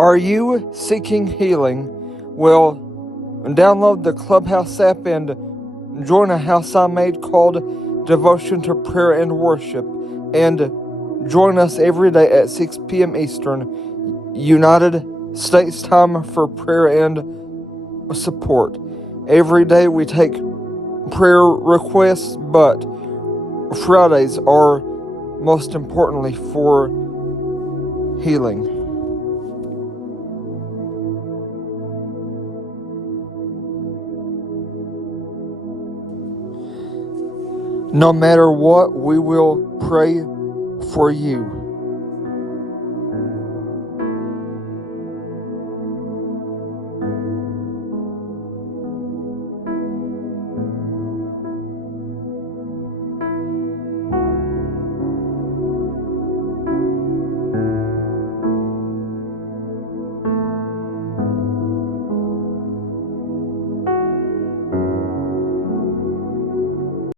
Are you seeking healing? Well, download the Clubhouse app and join a house I made called Devotion to Prayer and Worship, and join us every day at 6 p.m. Eastern, United States time for prayer and support. Every day we take prayer requests, but Fridays are most importantly for healing. No matter what, we will pray for you.